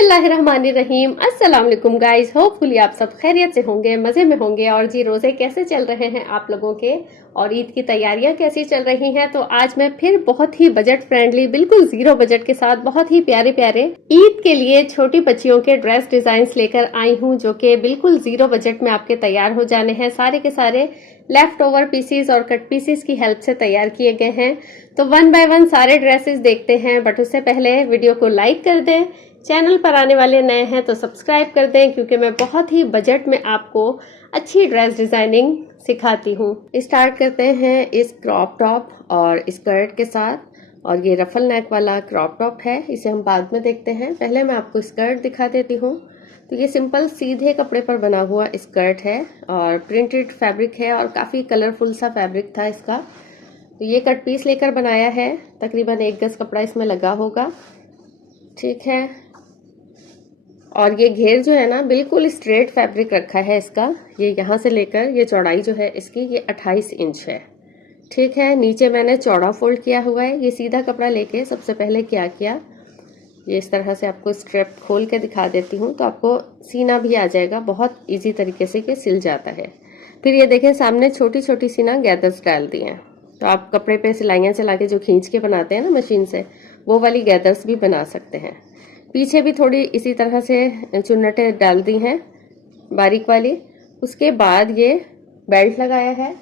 बिस्मिल्लाहिर्रहमानिर्रहीम। अस्सलाम वालेकुम गाइस, होपफुली आप सब खैरियत से होंगे, मजे में होंगे। और जी रोजे कैसे चल रहे हैं आप लोगों के, और ईद की तैयारियां कैसी चल रही हैं। तो आज मैं फिर बहुत ही बजट फ्रेंडली, बिल्कुल जीरो बजट के साथ बहुत ही प्यारे प्यारे ईद के लिए छोटी बच्चियों के ड्रेस डिजाइन लेकर आई हूँ, जो कि बिल्कुल जीरो बजट में आपके तैयार हो जाने हैं। सारे के सारे लेफ्ट ओवर पीसीस और कट पीसीस की हेल्प से तैयार किए गए हैं। तो वन बाय वन सारे ड्रेसेस देखते हैं, बट उससे पहले वीडियो को लाइक कर दें। चैनल पर आने वाले नए हैं तो सब्सक्राइब कर दें, क्योंकि मैं बहुत ही बजट में आपको अच्छी ड्रेस डिजाइनिंग सिखाती हूँ। स्टार्ट करते हैं इस क्रॉप टॉप और स्कर्ट के साथ। और ये रफल नेक वाला क्रॉप टॉप है, इसे हम बाद में देखते हैं। पहले मैं आपको स्कर्ट दिखा देती हूँ। तो ये सिंपल सीधे कपड़े पर बना हुआ स्कर्ट है और प्रिंटेड फैब्रिक है और काफ़ी कलरफुल सा फैब्रिक था इसका। तो ये कट पीस लेकर बनाया है, तकरीबन 1 गज कपड़ा इसमें लगा होगा, ठीक है। और ये घेर जो है ना, बिल्कुल स्ट्रेट फैब्रिक रखा है इसका। ये यहाँ से लेकर ये चौड़ाई जो है इसकी, ये 28 इंच है, ठीक है। नीचे मैंने चौड़ा फोल्ड किया हुआ है। ये सीधा कपड़ा लेके सबसे पहले क्या किया, ये इस तरह से आपको स्ट्रेप खोल के दिखा देती हूँ, तो आपको सीना भी आ जाएगा बहुत इजी तरीके से, कि सिल जाता है। फिर ये देखें, सामने छोटी छोटी सी ना गैदर्स डाल दी हैं। तो आप कपड़े पे सिलाइयाँ चला के जो खींच के बनाते हैं ना मशीन से, वो वाली गैदर्स भी बना सकते हैं। पीछे भी थोड़ी इसी तरह से चुन्नटें डाल दी हैं, बारीक वाली। उसके बाद ये बेल्ट लगाया है,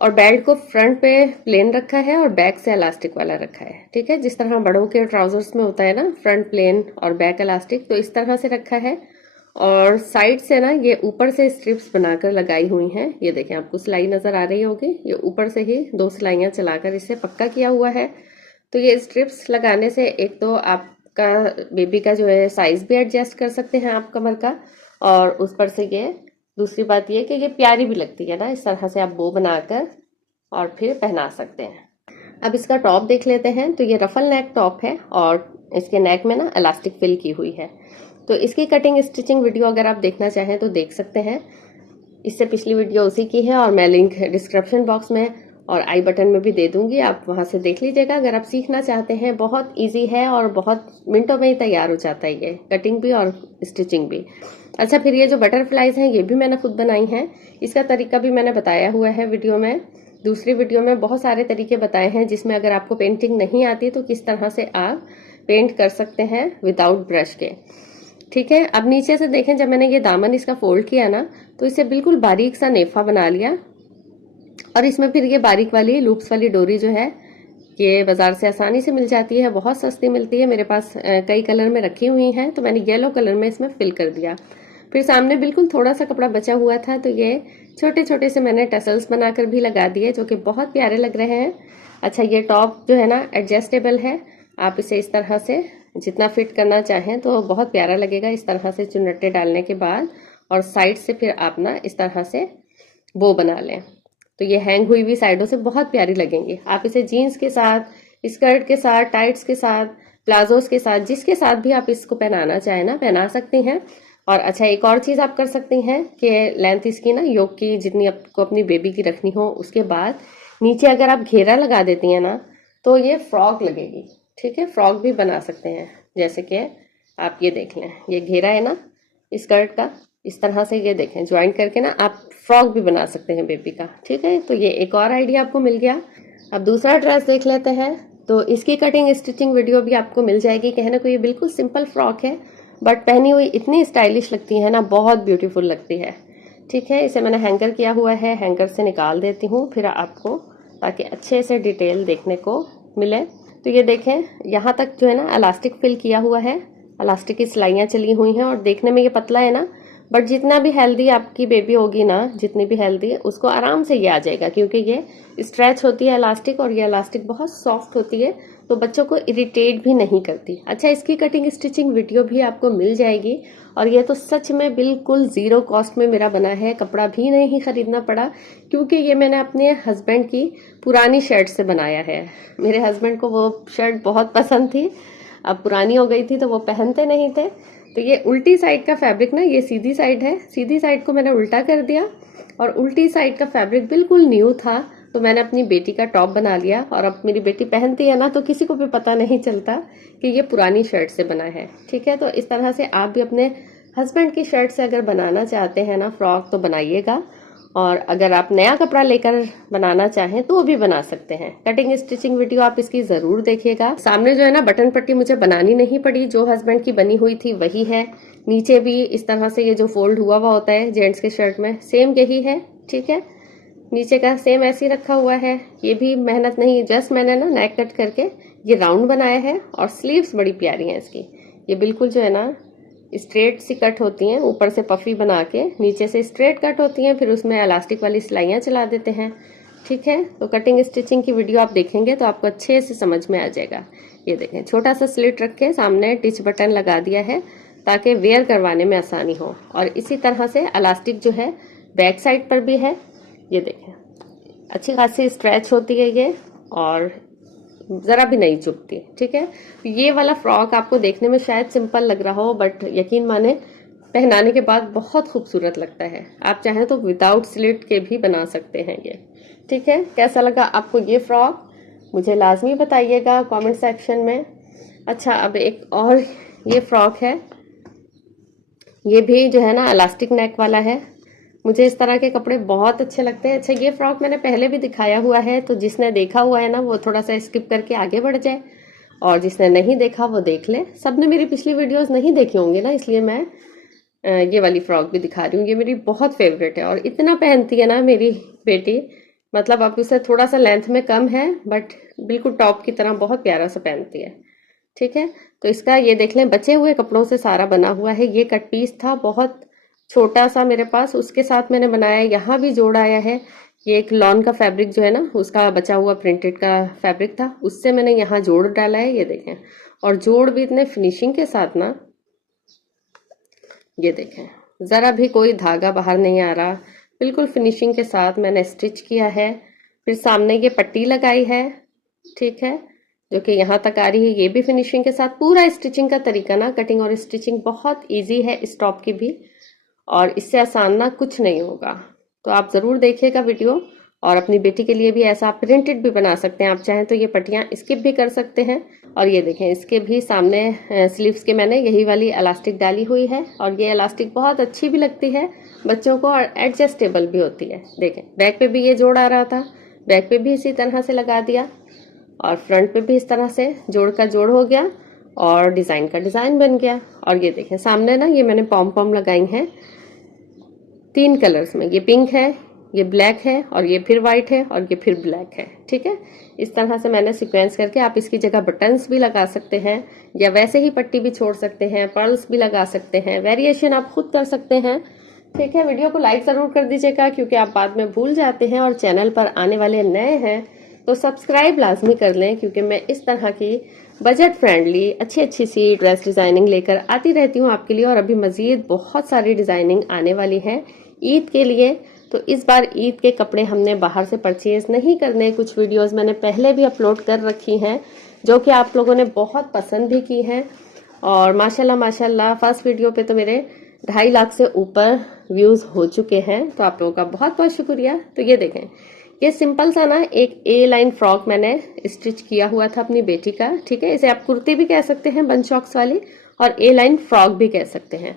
और बेल्ट को फ्रंट पे प्लेन रखा है और बैक से इलास्टिक वाला रखा है, ठीक है। जिस तरह बड़ों के ट्राउजर्स में होता है ना, फ्रंट प्लेन और बैक इलास्टिक, तो इस तरह से रखा है। और साइड से ना ये ऊपर से स्ट्रिप्स बनाकर लगाई हुई हैं। ये देखें, आपको सिलाई नजर आ रही होगी। ये ऊपर से ही 2 सिलाइयां चलाकर इसे पक्का किया हुआ है। तो ये स्ट्रिप्स लगाने से एक तो आपका बेबी का जो है साइज भी एडजस्ट कर सकते हैं आप कमर का, और उस पर से ये दूसरी बात ये कि ये प्यारी भी लगती है ना। इस तरह से आप बो बनाकर और फिर पहना सकते हैं। अब इसका टॉप देख लेते हैं। तो ये रफल नेक टॉप है और इसके नेक में ना इलास्टिक फिल की हुई है। तो इसकी कटिंग स्टिचिंग वीडियो अगर आप देखना चाहें तो देख सकते हैं। इससे पिछली वीडियो उसी की है, और मैं लिंक डिस्क्रिप्शन बॉक्स में और आई बटन में भी दे दूंगी, आप वहां से देख लीजिएगा अगर आप सीखना चाहते हैं। बहुत इजी है और बहुत मिनटों में ही तैयार हो जाता है ये, कटिंग भी और स्टिचिंग भी। अच्छा, फिर ये जो बटरफ्लाइज हैं ये भी मैंने खुद बनाई हैं। इसका तरीका भी मैंने बताया हुआ है वीडियो में। दूसरी वीडियो में बहुत सारे तरीके बताए हैं, जिसमें अगर आपको पेंटिंग नहीं आती तो किस तरह से आप पेंट कर सकते हैं विदाउट ब्रश के, ठीक है। अब नीचे से देखें, जब मैंने ये दामन इसका फोल्ड किया ना, तो इसे बिल्कुल बारीक सा नेफा बना लिया। और इसमें फिर ये बारीक वाली लूप्स वाली डोरी जो है, ये बाजार से आसानी से मिल जाती है, बहुत सस्ती मिलती है। मेरे पास कई कलर में रखी हुई हैं, तो मैंने येलो कलर में इसमें फिल कर दिया। फिर सामने बिल्कुल थोड़ा सा कपड़ा बचा हुआ था, तो ये छोटे छोटे से मैंने टसल्स बनाकर भी लगा दिए, जो कि बहुत प्यारे लग रहे हैं। अच्छा, ये टॉप जो है ना एडजस्टेबल है, आप इसे इस तरह से जितना फिट करना चाहें तो बहुत प्यारा लगेगा। इस तरह से चुन्नटे डालने के बाद, और साइड से फिर आप ना इस तरह से बो बना लें, तो ये हैंग हुई हुई साइडों से बहुत प्यारी लगेंगी। आप इसे जीन्स के साथ, स्कर्ट के साथ, टाइट्स के साथ, प्लाजोस के साथ, जिसके साथ भी आप इसको पहनाना चाहें ना पहना सकती हैं। और अच्छा, एक और चीज आप कर सकती हैं कि लेंथ इसकी ना योक की जितनी आपको अपनी बेबी की रखनी हो, उसके बाद नीचे अगर आप घेरा लगा देती हैं ना, तो ये फ्रॉक लगेगी, ठीक है। फ्रॉक भी बना सकते हैं, जैसे कि आप ये देख लें, ये घेरा है ना स्कर्ट का, इस तरह से ये देखें ज्वाइन करके ना आप फ्रॉक भी बना सकते हैं बेबी का, ठीक है। तो ये एक और आइडिया आपको मिल गया। अब दूसरा ड्रेस देख लेते हैं। तो इसकी कटिंग स्टिचिंग वीडियो भी आपको मिल जाएगी। कहने को ये बिल्कुल सिंपल फ्रॉक है, बट पहनी हुई इतनी स्टाइलिश लगती है ना, बहुत ब्यूटीफुल लगती है, ठीक है। इसे मैंने हैंगर किया हुआ है, हैंगर से निकाल देती हूँ फिर आपको, ताकि अच्छे से डिटेल देखने को मिले। तो ये देखें, यहाँ तक जो है ना इलास्टिक फिल किया हुआ है, इलास्टिक की सिलाइयाँ चली हुई हैं, और देखने में ये पतला है ना, बट जितना भी हेल्दी आपकी बेबी होगी ना, जितनी भी हेल्दी, उसको आराम से ये आ जाएगा, क्योंकि ये स्ट्रेच होती है इलास्टिक, और ये इलास्टिक बहुत सॉफ्ट होती है, तो बच्चों को इरिटेट भी नहीं करती। अच्छा, इसकी कटिंग स्टिचिंग वीडियो भी आपको मिल जाएगी। और ये तो सच में बिल्कुल जीरो कॉस्ट में मेरा बना है, कपड़ा भी नहीं खरीदना पड़ा, क्योंकि ये मैंने अपने हस्बैंड की पुरानी शर्ट से बनाया है। मेरे हस्बैंड को वो शर्ट बहुत पसंद थी, अब पुरानी हो गई थी तो वो पहनते नहीं थे। तो ये उल्टी साइड का फैब्रिक ना, ये सीधी साइड है, सीधी साइड को मैंने उल्टा कर दिया, और उल्टी साइड का फैब्रिक बिल्कुल न्यू था, तो मैंने अपनी बेटी का टॉप बना लिया और अब मेरी बेटी पहनती है ना तो किसी को भी पता नहीं चलता कि ये पुरानी शर्ट से बना है। ठीक है, तो इस तरह से आप भी अपने हस्बैंड की शर्ट से अगर बनाना चाहते हैं ना फ्रॉक तो बनाइएगा, और अगर आप नया कपड़ा लेकर बनाना चाहें तो वो भी बना सकते हैं। कटिंग स्टिचिंग वीडियो आप इसकी जरूर देखिएगा। सामने जो है ना बटन पट्टी मुझे बनानी नहीं पड़ी, जो हस्बैंड की बनी हुई थी वही है। नीचे भी इस तरह से ये जो फोल्ड हुआ हुआ होता है जेंट्स के शर्ट में सेम यही है। ठीक है, नीचे का सेम ऐसे ही रखा हुआ है। ये भी मेहनत नहीं, जस्ट मैंने ना नेक कट करके ये राउंड बनाया है। और स्लीव्स बड़ी प्यारी हैं इसकी, ये बिल्कुल जो है ना स्ट्रेट सी कट होती हैं, ऊपर से पफी बना के नीचे से स्ट्रेट कट होती हैं, फिर उसमें इलास्टिक वाली सिलाइयाँ चला देते हैं। ठीक है, तो कटिंग स्टिचिंग की वीडियो आप देखेंगे तो आपको अच्छे से समझ में आ जाएगा। ये देखें, छोटा सा स्लिट रख के सामने टिच बटन लगा दिया है ताकि वेयर करवाने में आसानी हो। और इसी तरह से इलास्टिक जो है बैक साइड पर भी है। ये देखें, अच्छी खासी स्ट्रेच होती है ये और जरा भी नहीं चुभती। ठीक है, ये वाला फ्रॉक आपको देखने में शायद सिंपल लग रहा हो, बट यकीन माने पहनाने के बाद बहुत खूबसूरत लगता है। आप चाहें तो विदाउट स्लिट के भी बना सकते हैं ये। ठीक है, कैसा लगा आपको ये फ्रॉक मुझे लाजमी बताइएगा कमेंट सेक्शन में। अच्छा, अब एक और ये फ्रॉक है, ये भी जो है ना इलास्टिक नेक वाला है। मुझे इस तरह के कपड़े बहुत अच्छे लगते हैं। अच्छा, ये फ्रॉक मैंने पहले भी दिखाया हुआ है, तो जिसने देखा हुआ है ना वो थोड़ा सा स्किप करके आगे बढ़ जाए, और जिसने नहीं देखा वो देख ले। सबने मेरी पिछली वीडियोस नहीं देखी होंगी ना, इसलिए मैं ये वाली फ्रॉक भी दिखा रही हूँ। ये मेरी बहुत फेवरेट है और इतना पहनती है ना मेरी बेटी, मतलब अब उसे थोड़ा सा लेंथ में कम है बट बिल्कुल टॉप की तरह बहुत प्यारा सा पहनती है। ठीक है, तो इसका ये देख लें, बचे हुए कपड़ों से सारा बना हुआ है। ये कट पीस था बहुत छोटा सा मेरे पास, उसके साथ मैंने बनाया। यहाँ भी जोड़ आया है, ये एक लॉन का फैब्रिक जो है ना उसका बचा हुआ प्रिंटेड का फैब्रिक था, उससे मैंने यहाँ जोड़ डाला है। ये देखें, और जोड़ भी इतने फिनिशिंग के साथ ना, ये देखें जरा भी कोई धागा बाहर नहीं आ रहा, बिल्कुल फिनिशिंग के साथ मैंने स्टिच किया है। फिर सामने ये पट्टी लगाई है, ठीक है, जो कि यहाँ तक आ रही है, ये भी फिनिशिंग के साथ। पूरा स्टिचिंग का तरीका ना, कटिंग और स्टिचिंग बहुत इजी है इस टॉप की भी, और इससे आसान ना कुछ नहीं होगा। तो आप ज़रूर देखिएगा वीडियो, और अपनी बेटी के लिए भी ऐसा आप प्रिंटेड भी बना सकते हैं। आप चाहें तो ये पट्टियाँ स्किप भी कर सकते हैं। और ये देखें, इसके भी सामने स्लीव्स के मैंने यही वाली इलास्टिक डाली हुई है, और ये इलास्टिक बहुत अच्छी भी लगती है बच्चों को और एडजस्टेबल भी होती है। देखें, बैक पे भी ये जोड़ आ रहा था, बैक पे भी इसी तरह से लगा दिया, और फ्रंट पे भी इस तरह से जोड़ का जोड़ हो गया और डिज़ाइन का डिज़ाइन बन गया। और ये देखें सामने ना ये मैंने पॉम पॉम लगाई हैं 3 कलर्स में, ये पिंक है, ये ब्लैक है, और ये फिर वाइट है, और ये फिर ब्लैक है। ठीक है, इस तरह से मैंने सीक्वेंस करके, आप इसकी जगह बटन्स भी लगा सकते हैं या वैसे ही पट्टी भी छोड़ सकते हैं, पर्ल्स भी लगा सकते हैं, वेरिएशन आप खुद कर सकते हैं। ठीक है, वीडियो को लाइक ज़रूर कर दीजिएगा क्योंकि आप बाद में भूल जाते हैं, और चैनल पर आने वाले नए हैं तो सब्सक्राइब लाजमी कर लें, क्योंकि मैं इस तरह की बजट फ्रेंडली अच्छी अच्छी सी ड्रेस डिज़ाइनिंग लेकर आती रहती हूँ आपके लिए। और अभी मज़ीद बहुत सारी डिज़ाइनिंग आने वाली है ईद के लिए। तो इस बार ईद के कपड़े हमने बाहर से परचेज नहीं करने। कुछ वीडियोस मैंने पहले भी अपलोड कर रखी हैं जो कि आप लोगों ने बहुत पसंद भी की हैं, और माशाल्लाह माशाल्लाह फर्स्ट वीडियो पे तो मेरे 2.5 लाख से ऊपर व्यूज़ हो चुके हैं, तो आप लोगों का बहुत बहुत शुक्रिया। तो ये देखें, ये सिंपल सा ना एक ए लाइन फ्रॉक मैंने स्टिच किया हुआ था अपनी बेटी का। ठीक है, इसे आप कुर्ती भी कह सकते हैं बंच चॉक्स वाली, और ए लाइन फ्रॉक भी कह सकते हैं।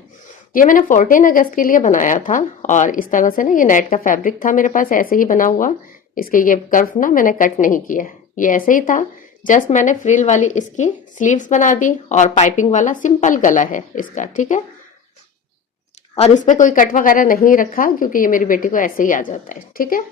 ये मैंने 14 अगस्त के लिए बनाया था, और इस तरह से ना ये नेट का फैब्रिक था मेरे पास ऐसे ही बना हुआ। इसके ये कर्व ना मैंने कट नहीं किया, ये ऐसे ही था। जस्ट मैंने फ्रिल वाली इसकी स्लीव्स बना दी, और पाइपिंग वाला सिंपल गला है इसका। ठीक है, और इस पे कोई कट वगैरह नहीं रखा क्योंकि ये मेरी बेटी को ऐसे ही आ जाता है। ठीक है,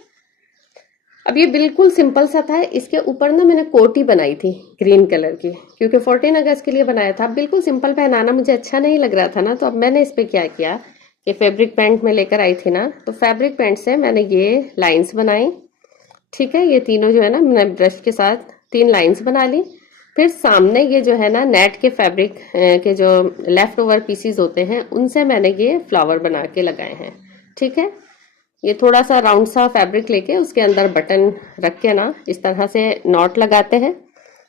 अब ये बिल्कुल सिंपल सा था। इसके ऊपर ना मैंने कोटी बनाई थी ग्रीन कलर की, क्योंकि 14 अगस्त के लिए बनाया था। बिल्कुल सिंपल पहनाना मुझे अच्छा नहीं लग रहा था ना, तो अब मैंने इस पे क्या किया कि फैब्रिक पैंट में लेकर आई थी ना, तो फैब्रिक पैंट से मैंने ये लाइंस बनाई। ठीक है, ये तीनों जो है ना मैंने ब्रश के साथ 3 लाइंस बना ली। फिर सामने ये जो है ना नेट के फैब्रिक के जो लेफ्ट ओवर पीसीज होते हैं उनसे मैंने ये फ्लावर बना के लगाए हैं। ठीक है, ये थोड़ा सा राउंड सा फैब्रिक लेके उसके अंदर बटन रख के ना इस तरह से नॉट लगाते हैं,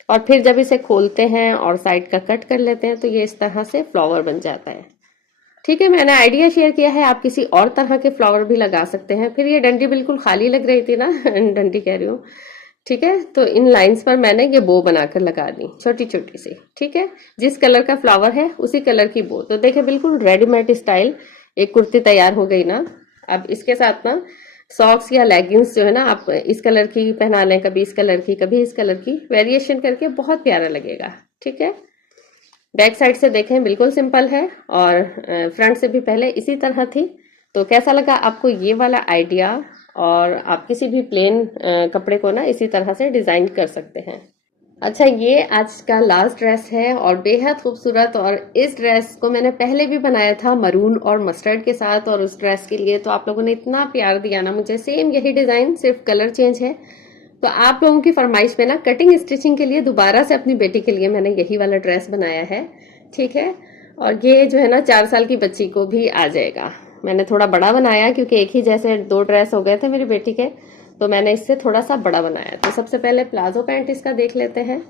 और फिर जब इसे खोलते हैं और साइड का कट कर लेते हैं तो ये इस तरह से फ्लावर बन जाता है। ठीक है, मैंने आइडिया शेयर किया है, आप किसी और तरह के फ्लावर भी लगा सकते हैं। फिर ये डंडी बिल्कुल खाली लग रही थी ना डंडी कह रही हूँ। ठीक है, तो इन लाइंस पर मैंने ये बो बनाकर लगा दी छोटी छोटी सी। ठीक है, जिस कलर का फ्लावर है उसी कलर की बो। तो देखिए बिल्कुल रेडीमेड स्टाइल एक कुर्ती तैयार हो गई ना। अब इसके साथ ना सॉक्स या लेगिंग्स जो है ना, आप इस कलर की पहना लें, कभी इस कलर की कभी इस कलर की, वेरिएशन करके बहुत प्यारा लगेगा। ठीक है, बैक साइड से देखें बिल्कुल सिंपल है और फ्रंट से भी पहले इसी तरह थी। तो कैसा लगा आपको ये वाला आइडिया? और आप किसी भी प्लेन कपड़े को ना इसी तरह से डिजाइन कर सकते हैं। अच्छा, ये आज का लास्ट ड्रेस है और बेहद खूबसूरत। और इस ड्रेस को मैंने पहले भी बनाया था मरून और मस्टर्ड के साथ, और उस ड्रेस के लिए तो आप लोगों ने इतना प्यार दिया ना मुझे। सेम यही डिजाइन, सिर्फ कलर चेंज है। तो आप लोगों की फरमाइश पे ना कटिंग स्टिचिंग के लिए दोबारा से अपनी बेटी के लिए मैंने यही वाला ड्रेस बनाया है। ठीक है, और ये जो है ना 4 साल की बच्ची को भी आ जाएगा। मैंने थोड़ा बड़ा बनाया क्योंकि एक ही जैसे 2 ड्रेस हो गए थे मेरी बेटी के, तो मैंने इससे थोड़ा सा बड़ा बनाया। तो सबसे पहले प्लाजो पैंट इसका देख लेते हैं।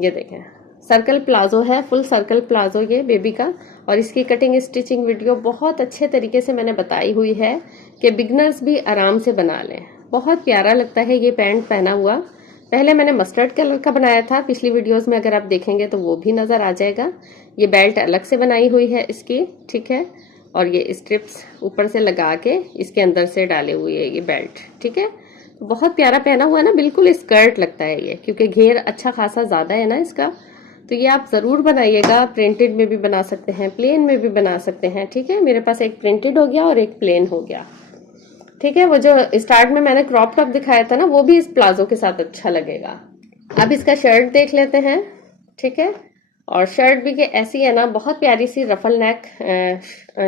ये देखें, सर्कल प्लाजो है, फुल सर्कल प्लाजो ये बेबी का। और इसकी कटिंग स्टिचिंग वीडियो बहुत अच्छे तरीके से मैंने बताई हुई है कि बिगनर्स भी आराम से बना लें। बहुत प्यारा लगता है ये पैंट पहना हुआ। पहले मैंने मस्टर्ड कलर का बनाया था, पिछली वीडियोस में अगर आप देखेंगे तो वो भी नजर आ जाएगा। ये बेल्ट अलग से बनाई हुई है इसकी। ठीक है, और ये स्ट्रिप्स ऊपर से लगा के इसके अंदर से डाले हुए है ये बेल्ट। ठीक है, तो बहुत प्यारा पहना हुआ है ना, बिल्कुल स्कर्ट लगता है ये, क्योंकि घेर अच्छा खासा ज्यादा है ना इसका। तो ये आप जरूर बनाइएगा। प्रिंटेड में भी बना सकते हैं, प्लेन में भी बना सकते हैं। ठीक है, मेरे पास एक प्रिंटेड हो गया और एक प्लेन हो गया। ठीक है, वो जो स्टार्ट में मैंने क्रॉप टॉप दिखाया था ना, वो भी इस प्लाजो के साथ अच्छा लगेगा। अब इसका शर्ट देख लेते हैं। ठीक है, और शर्ट भी कि ऐसी है ना, बहुत प्यारी सी रफल नेक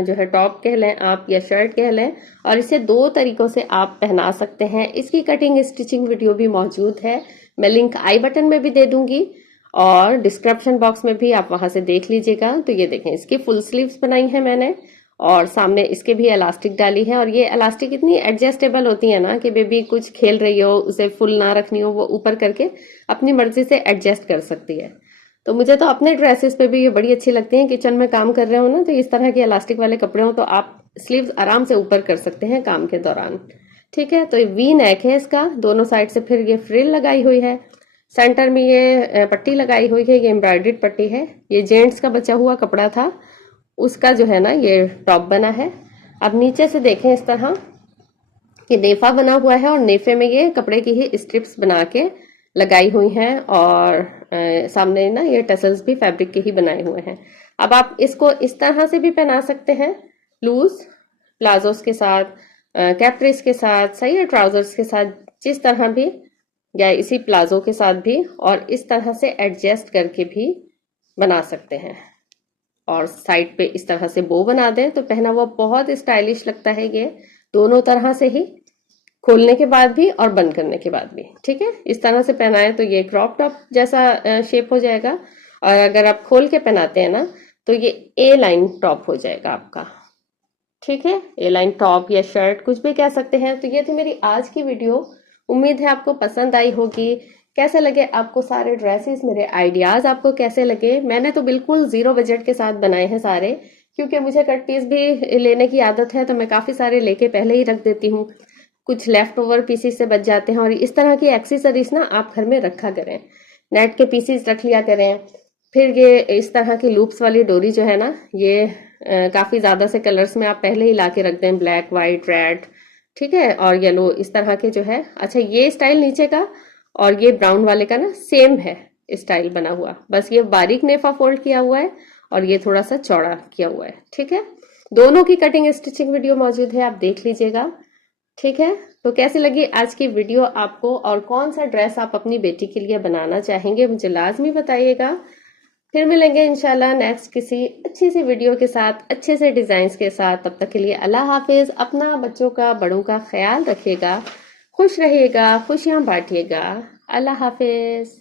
जो है, टॉप कह लें आप या शर्ट कह लें। और इसे 2 तरीकों से आप पहना सकते हैं। इसकी कटिंग स्टिचिंग वीडियो भी मौजूद है, मैं लिंक आई बटन में भी दे दूंगी और डिस्क्रिप्शन बॉक्स में भी, आप वहां से देख लीजिएगा। तो ये देखें, इसकी फुल स्लीव्स बनाई है मैंने और सामने इसके भी इलास्टिक डाली है। और ये इलास्टिक इतनी एडजस्टेबल होती है ना कि बेबी कुछ खेल रही हो, उसे फुल ना रखनी हो, वो ऊपर करके अपनी मर्जी से एडजस्ट कर सकती है। तो मुझे तो अपने ड्रेसेस पे भी ये बड़ी अच्छी लगती हैं। किचन में काम कर रहे हो ना, तो इस तरह के इलास्टिक वाले कपड़े हो तो आप स्लीव्स आराम से ऊपर कर सकते हैं काम के दौरान। ठीक है, तो ये वी नेक है इसका, दोनों साइड से फिर ये फ्रिल लगाई हुई है। सेंटर में ये पट्टी लगाई हुई है, ये एम्ब्रॉयडर्ड पट्टी है। ये जेंट्स का बचा हुआ कपड़ा था, उसका जो है ना ये टॉप बना है। अब नीचे से देखें इस तरह कि नेफा बना हुआ है और नेफे में ये कपड़े की ही स्ट्रिप्स बना के लगाई हुई हैं। और सामने ना ये टसल्स भी फैब्रिक के ही बनाए हुए हैं। अब आप इसको इस तरह से भी पहना सकते हैं, लूज प्लाजोस के साथ, कैप्रीज के साथ, सही है, ट्राउजर्स के साथ, जिस तरह भी, या इसी प्लाजो के साथ भी, और इस तरह से एडजस्ट करके भी बना सकते हैं। और साइड पे इस तरह से बो बना दें तो पहना हुआ बहुत स्टाइलिश लगता है ये, दोनों तरह से ही, खोलने के बाद भी और बंद करने के बाद भी। ठीक है, इस तरह से पहनाएं तो ये क्रॉप टॉप जैसा शेप हो जाएगा। और अगर आप खोल के पहनाते हैं ना तो ये ए लाइन टॉप हो जाएगा आपका। ठीक है, ए लाइन टॉप या शर्ट कुछ भी कह सकते हैं। तो ये थी मेरी आज की वीडियो, उम्मीद है आपको पसंद आई होगी। कैसे लगे आपको सारे ड्रेसेस, मेरे आइडियाज आपको कैसे लगे? मैंने तो बिल्कुल 0 बजट के साथ बनाए हैं सारे, क्योंकि मुझे कट पीस भी लेने की आदत है, तो मैं काफी सारे लेके पहले ही रख देती हूँ। कुछ लेफ्ट ओवर पीसीस से बच जाते हैं। और इस तरह की एक्सेसरीज ना आप घर में रखा करें, नेट के पीसीस रख लिया करें। फिर ये इस तरह की लूप्स वाली डोरी जो है ना, ये काफी ज्यादा से कलर्स में आप पहले ही ला के रख दें, ब्लैक, व्हाइट, रेड, ठीक है, और येलो, इस तरह के जो है। अच्छा, ये स्टाइल नीचे का और ये ब्राउन वाले का ना सेम है स्टाइल बना हुआ, बस ये बारीक नेफा फोल्ड किया हुआ है और ये थोड़ा सा चौड़ा किया हुआ है। ठीक है, दोनों की कटिंग स्टिचिंग वीडियो मौजूद है, आप देख लीजिएगा। ठीक है, तो कैसी लगी आज की वीडियो आपको, और कौन सा ड्रेस आप अपनी बेटी के लिए बनाना चाहेंगे मुझे लाजमी बताइएगा। फिर मिलेंगे इंशाल्लाह नेक्स्ट किसी अच्छी सी वीडियो के साथ, अच्छे से डिजाइन के साथ। तब तक के लिए अल्लाह हाफिज। अपना, बच्चों का, बड़ों का ख्याल रखिएगा, खुश रहिएगा, खुशियां बांटिएगा। अल्लाह हाफिज।